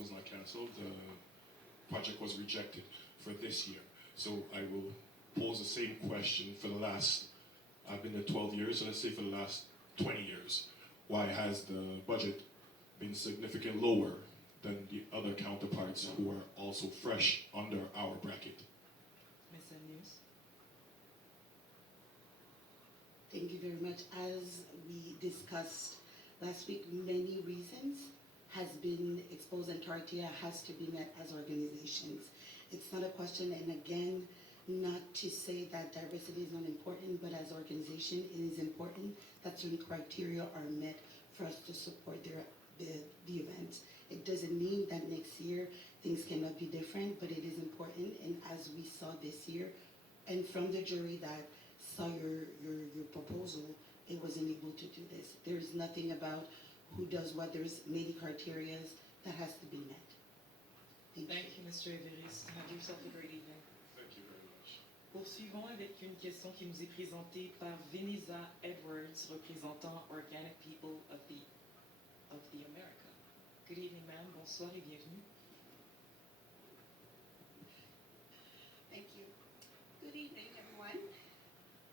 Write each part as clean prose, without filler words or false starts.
was not cancelled. The project was rejected for this year. So I will pose the same question for the last, I've been there 12 years, so let's say for the last 20 years. Why has the budget been significantly lower than the other counterparts who are also fresh under our bracket? Ms. News. Thank you very much. As we discussed last week, many reasons has been exposed, and criteria has to be met as organizations. It's not a question, and again, not to say that diversity is not important, but as organization, it is important that certain criteria are met for us to support the event. It doesn't mean that next year things cannot be different, but it is important, and as we saw this year, and from the jury that saw your proposal, it wasn't able to do this. There's nothing about who does what. There's many criteria that has to be met. Thank you, Mr. Everest. Have yourself a great evening. Thank you very much. Poursuivons avec une question qui nous est présentée par Venisa Edwards, représentant Organic People of the America. Good evening, ma'am. Bonsoir et bienvenue. Thank you. Good evening, everyone.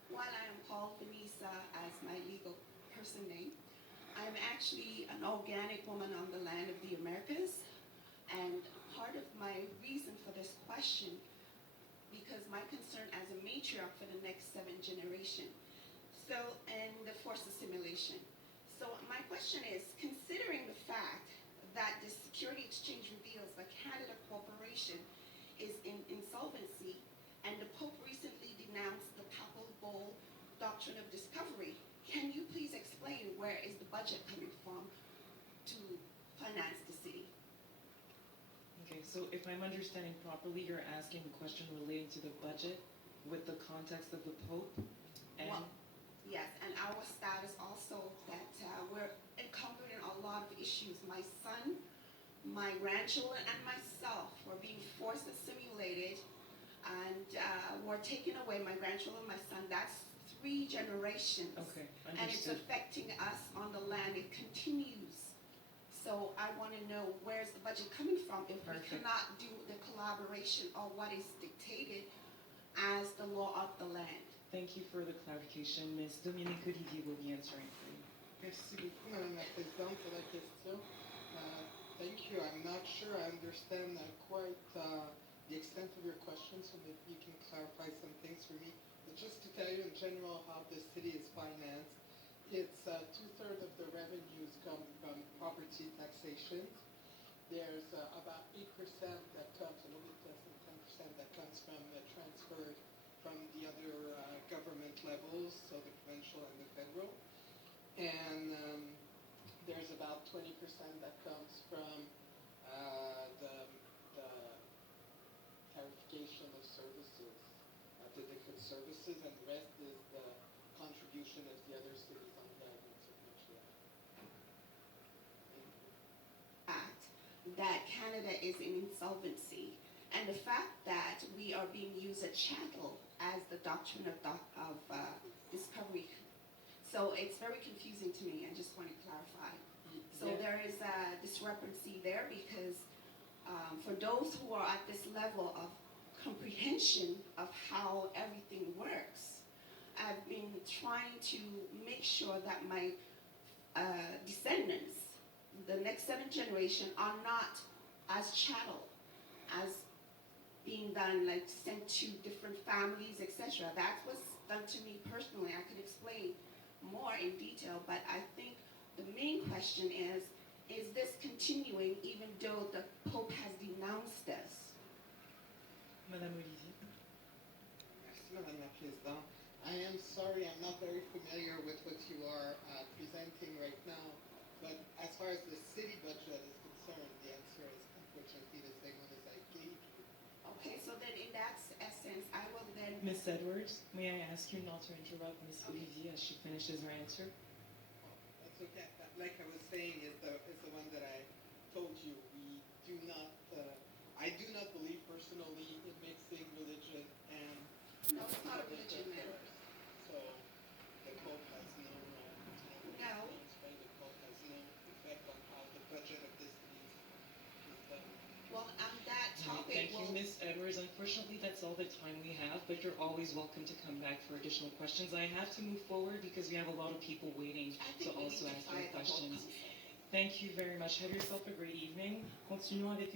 While I am called Vanessa as my legal person name, I'm actually an organic woman on the land of the Americas. And part of my reason for this question, because my concern as a matriarch for the next 7 generations, and the forced assimilation. So my question is, considering the fact that the Security Exchange reveals that Canada Corporation is in insolvency, and the Pope recently denounced the Papal Bull doctrine of discovery, can you please explain where is the budget coming from to finance the city? Okay, so if I'm understanding properly, you're asking a question relating to the budget with the context of the Pope? And well, yes, and our status also that we're encumbered in a lot of issues. My son, my grandchildren, and myself were being forced assimilated, and were taken away. My grandchildren, my son, that's 3 generations. Okay, and it's understood. affecting us on the land. It continues. So I want to know where's the budget coming from if Perfect. we cannot do the collaboration or what is dictated as the law of the land. Thank you for the clarification. Ms. Dominique Olivier will be answering for you. Merci beaucoup, Madame la Présidente, pour la question. Thank you. I'm not sure I understand quite the extent of your question, so maybe you can clarify some things for me. But just to tell you in general how the city is financed, it's 2/3 of the revenues come from property taxation. There's about 8% that comes, a little bit less than 10% that comes from transfer from the other government levels, so the provincial and the federal. And there's about 20% that comes from the tarification of services, the different services, and the rest is the contribution of the other cities on the islands of Montreal. Fact that Canada is in insolvency, and the fact that we are being used as chattel as the doctrine of discovery. So it's very confusing to me. I just want to clarify. So Yeah. there is a discrepancy there because for those who are at this level of comprehension of how everything works, I've been trying to make sure that my descendants, the next 7 generations, are not as chattel, as being done, like sent to different families, etc. That was done to me personally. I could explain more in detail, but I think the main question is this continuing even though the Pope has denounced us? Madame Olivier. Merci, Madame la Présidente. I am sorry, I'm not very familiar with what you are presenting right now, but as far as the city budget is concerned, the answer is unfortunately the same one as I gave you. Okay, so then in that essence, I will then. Ms. Edwards, may I ask you not to interrupt Ms. Olivier as she finishes her answer? That's okay. Like I was saying, is the one that I told you. We do not. I do not believe personally in mixing religion and. No, it's not a religion, ma'am. So the Pope has no. No. The Pope has no effect on how the budget of this city is done. Ms. Edwards, unfortunately, that's all the time we have, but you're always welcome to come back for additional questions. I have to move forward because we have a lot of people waiting I to think we need also to ask try their the whole questions. concept. Thank you very much. Have yourself a great evening. Continuons avec une